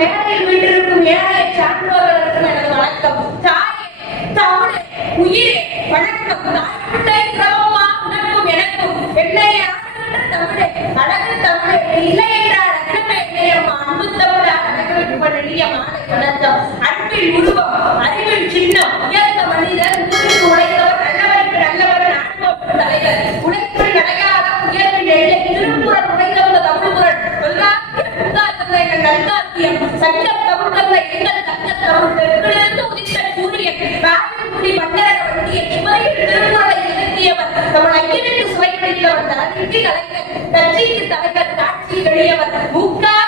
மேடையில் வீட்டிற்கும் ஏழை சான்றோர்களுக்கும் எனது வணக்கம். தாயே, தமிழே, உயிரே வணக்கம். தாய்பிள்ளை திரவமா உனக்கும் எனக்கும் என்னை ஆளுகின்ற தமிழே, அழகு தமிழே, இல்லை என்றால் அகிலமே இல்லையம்மா. அன்பு தமிழால் அழைக்கப்பட்ட மாலை வணக்கம். அன்பின் உருவம், அறிவின் சின்னம், உயர்ந்த மனிதர், ஊருக்கு உழைத்தவர், நல்லவருக்கு நல்லவர், நாட்டுக்கு தலைவர், உழைப்பில் அடையாள உயர்வின் எல்லை, திருக்குறள் உழைத்தவந்த தமிழ் குரல், தொல்காப்பியம், நல்காப்பியம், சங்கம் தமிழ் தந்தை, எங்கள் தங்க தமிழ், தெற்கிலிருந்து உதித்த சூரியன், ராவிக்குடி மன்னரக வண்டிய சுவையில் திருக்குறளை எழுதியவர், தமிழ் ஐக்கியனுக்கு சுவை பிடித்தவர், தலைக்கு கலைஞர், தச்சைக்கு தலைவர், காட்சி வெளியவர், மூக்காக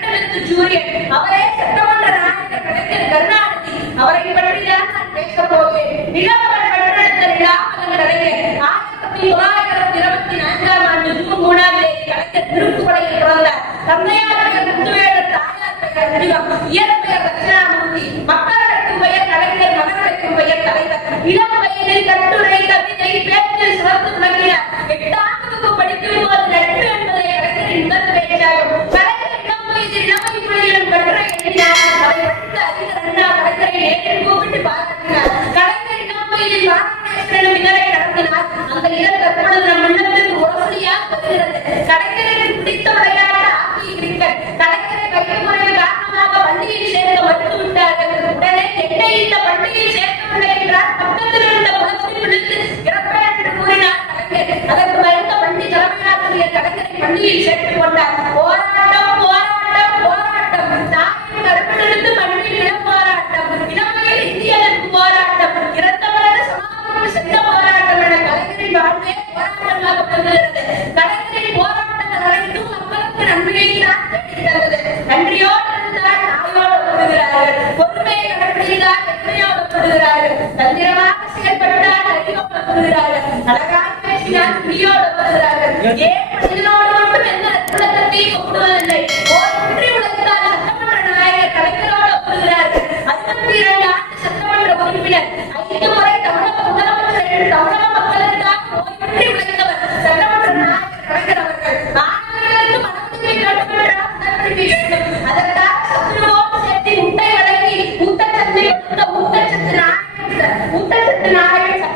இரண்டெழுத்து சூரியன், அவரே சட்டமன்ற நாயகர் கலைஞர் கருணாநிதி, அவரை பற்றிதான் நான் பேசப் போகிறேன். நிலவரன் பற்றெடுத்த நிலாமலன் கலைஞர் 1924 ஆண்டு ஜூன் 3ஆம் தேதி கலைஞர் திருக்குவளையில் பிறந்தார். தந்தையார் பெயர் முத்துவேலர், தாயார் பெயர் அதிகம், இயற்பெயர் தட்சிணாமூர்த்தி, மக்களுக்கும் பெயர் கலைஞர், மகனுக்கும் பெயர் தலைவர். இளம் வயதில் கட்டுரை, கவிதை, பேச்சில் சிறந்து விளங்கினார். 8ஆம் வகுப்பு படிக்கும் போது நட்பு என்பதை கலைஞரின் முதல் பேச்சாகும். கலைஞர் இளம் வயதில் இளமை மொழியிலும் கட்டுரை எழுதினார். அதை படித்த அறிஞர் அண்ணா கலைஞரை நேரில் கூப்பிட்டு பாராட்டினார். கலைஞர் இளம் வயதில் வாரணேஸ்வரனும் இதழை நடத்தினார். அந்த இதழ் தற்பொழுது நம் உள்ளத்திற்கு ஓசையாக வருகிறது. கலைஞருக்கு பிடித்த விளையாட்டு ஹாக்கி, கிரிக்கெட். கலைஞரை கைமுறை காரணமாக பள்ளியில் சேர்க்க மறுத்து விட்டார்கள். உடனே என்னை இந்த பள்ளியில் சேர்க்கவில்லை என்றால் பக்கத்தில் இருந்த குளத்தில் விழுந்து இறப்பேன் என்று கூறினார் கலைஞர். அதற்கு மறுத்த பள்ளி தலைமையாசிரியர் கலைஞரை பள்ளியில் சேர்த்துக் கொண்டார். போராட்டம், போராட்டம், போராட்டம், தாயின் கருப்பிலிருந்து மண்ணில் இடம் போராட்டம், இளமையில் இந்தியனுக்கு போராட்டம், இறந்தவரது சமாதானம் சென்ற போராட்டம் என கலைஞரின் வாழ்வே போராட்டமாக விளங்குகிறது. கலைஞரின் போராட்டங்கள் அனைத்தும் மக்களுக்கு நன்மையை தான் தேடித்தருவது. நன்றியோடு இருந்தால் நாயோடு ஒப்புகிறார்கள், பொறுமையை கடைபிடித்தால் எத்தனையோடு ஒப்புகிறார்கள், தந்திரமாக செயல்பட்டால் அறிவோடு ஒப்புகிறார்கள், அழகாக பேசினால் துணியோடு ஒப்புகிறார்கள். ஏன் மனிதனோடு மட்டும் எந்த ரத்தத்தையும் ஒப்புவதில்லை. ஒன்றி உழைத்தால் சட்டமன்ற நாயகர் கலைஞரோடு ஒப்புகிறார்கள். 62 ஆண்டு சட்டமன்ற உறுப்பினர், 5 முறை தமிழக முதலமைச்சர் என்று தமிழக மக்களுக்காக ஓய்வின்றி உழைத்தவர் சட்டமன்ற நாயகர் கலைஞர் அவர்கள். மாணவர்களுக்கு மனத்துக்கு கட்டுப்பட்டால் உடற்படிக்கை வேண்டும். அதற்காக சத்துருவோடு சேர்த்து முட்டை வழங்கி ஊட்டச்சத்தை கொடுத்த ஊட்டச்சத்து நாயகர் சட்டமன்ற நாயகர்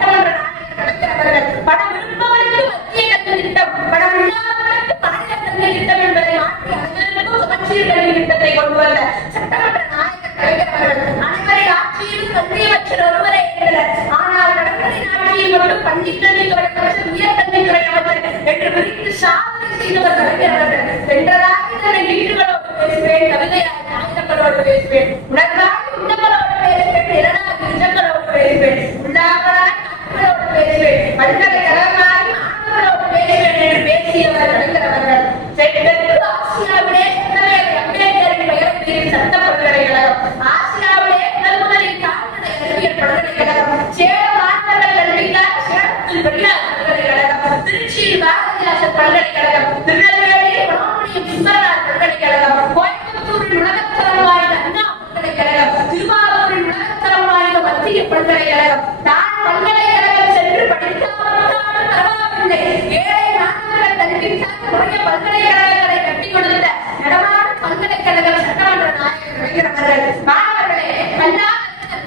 கலைஞர் அவர்கள். பணம் இருப்பவருக்கு மத்திய கல்வி திட்டம், பணம் இல்லாதவருக்கு மாநில கல்வி திட்டம் என்பதை மாற்றி அனைவருக்கும் சமச்சீர் கல்வி திட்டத்தை கொண்டு வந்த சட்டமன்ற நாயகர் கலைஞர் அவர்கள். அனைவரின் ஆட்சியில் கல்வி அமைச்சர் ஒருவரை இருக்கிறார். ஆனால் கடற்கரை ஆட்சியில் மட்டும் பள்ளி கல்வித்துறை அமைச்சர், உயர்கல்வித்துறை அமைச்சர் என்று பிரித்து சாதனை செய்தவர் கலைஞர் அவர்கள். சென்றதாக இதனை வீட்டுகளோடு பேசுவேன், கவிதையாக ஆயுதங்களோடு பேசுவேன், உணர்வாக உண்டங்களோடு பேசுவேன், இரண்டாக நிஜங்களோடு பேசுவேன், உள்ளாகலாய் நாட்களோடு பேசுவேன், பல்கலைக்கழகமாய் மாணவர்களோடு பேசுவேன் என்று பேசியவர் கலைஞர் அவர்கள். தெற்கு ஆசியாவிலே சட்டமேதை அம்பேத்கரின் பெயர் மீறிய சட்ட பல்கலைக்கழகம், ஆசியாவிலே முதலில் கால்நடை அறிவியல் பல்கலைக்கழகம், சேலம் மாணவர்கள் கல்விக்காக சேலத்தில் பெரியார் பல்கலைக்கழகம், திருச்சியில் பாரதிதாசன் பல்கலைக்கழகம், திருநெல்வேலியில் மனோன்மணியம் சுந்தரனார் பல்கலைக்கழகம், கோயம்புத்தூரில் உலகத்தரம் வாய்ந்த அண்ணா பல்கலைக்கழகம், திருவாரூரில் உலகத்தரம் வாய்ந்த மத்திய பல்கலைக்கழகம். நான் பல்கலைக்கழகம் சென்று படிக்காவிட்டாலும் பரவாயில்லை, ஏழை மாணவர்கள் கல்விக்காக உரிய பல்கலைக்கழகங்களை கட்டிக் கொடுத்த நடமாடும் பல்கலைக்கழகம் சட்டமன்ற நாயகர் கலைஞர் அவர்கள். மாணவர்களே,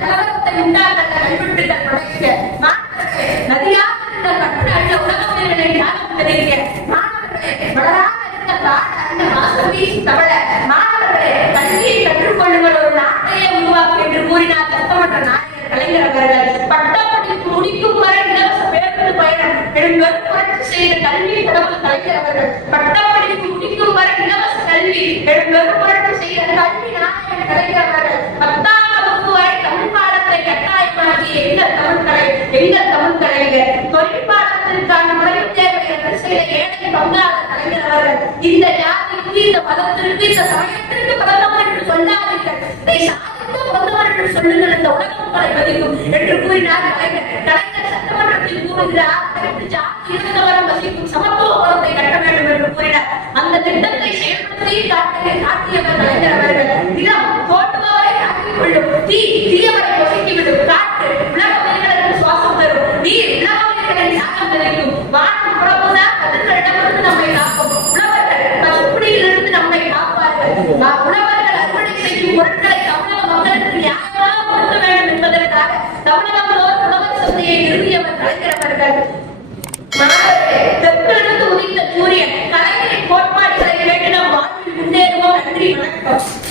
கலவரத்தை உண்டாக்க கைவிட்டுகள் படைக்க, மாணவர்களே, நதியாக இருந்த கற்று அள்ள உலக உயிரினை தியாகம் தெரிவிக்க, மாணவர்களே, வளராக இருந்த பாட அந்த வாசம் வீசி தவழ, மாணவர்களே, கல்வியை கற்றுக்கொள்ளுங்கள், ஒரு நாட்டையே உருவாக்கு என்று கூறினார் சட்டமன்ற நாயகர் கலைஞர் அவர்கள். பட்டப்படிப்பு முடிக்கும் வரை இலவச பேருந்து பயணம் பெருங்கல் புரட்சி செய்த கல்வி கடவுள் கலைஞர் அவர்கள். பட்டப்படிப்பு முடிக்கும் வரை இலவச கல்வி பெருங்கல் புரட்சி செய்த கல்வி நாயகர் கலைஞர் அவர்கள். 10ஆம் வகுப்பு வரை தமிழ் பாடத்தை கட்டாயமாக்கிய எங்கள் தமிழ் கலைஞர். தொழில் பாடத்திற்கான முறையில் தேர்வை ரத்து செய்த ஏழை பங்காளர் கலைஞர் அவர்கள். இந்த ஜாதிக்கு, இந்த மதத்திற்கு, இந்த சமயத்திற்கு பிறந்தவர் என்று சொல்லாதீர்கள், இதை சாதித்து பிறந்தவர் என்று சொல்லுங்கள், இந்த உலக மக்களை மதிக்கும் என்று கூறினார் கலைஞர். கலைஞர் சட்டமன்றத்தில் கூறுகிறார், ஜாதி இருந்தவரம் வசிக்கும் சமத்துவ குலத்தை கட்ட வேண்டும் என்று கூறினார். அந்த திட்டத்தை செயல்படுத்தி காட்டியவர் கலைஞர் அவர்கள். நிலம் தோட்டுபவரை தாக்கிக் கொள்ளும், தீ தீயவரை பொசுக்கிவிடும், காற்று உலக உயிர்களுக்கு சுவாசம் தரும், நீர் உலக உயிர்களின் தாகம் தெரிவிக்கும், வானம் புறமுதான் கதிர்களிடமிருந்து நம்மை காக்கும், உழவர்கள் பசுப்புடியிலிருந்து நம்மை காப்பார்கள், உழவர்கள் அறுவடை பொருட்களை தமிழக மக்களுக்கு நியாயமாக கொடுக்க வேண்டும் என்பதற்காக தமிழகம் உழவர் சந்தையை நிறுவியவர் கலைஞர் அவர்கள். மாணவர்களே, தெற்கிலிருந்து உதித்த சூரியன் கலைஞரின் கோட்பாடுகளை கேட்டு நாம் வாழ்வில் முன்னேறுவோம். நன்றி, வணக்கம்.